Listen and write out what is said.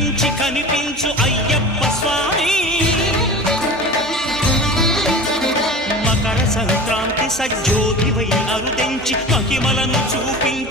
కనిపించి కనిపించు అయ్యప్ప స్వామి మకర సంక్రాంతి సజ్జోతివై అరుదించి మహిమలను చూపించు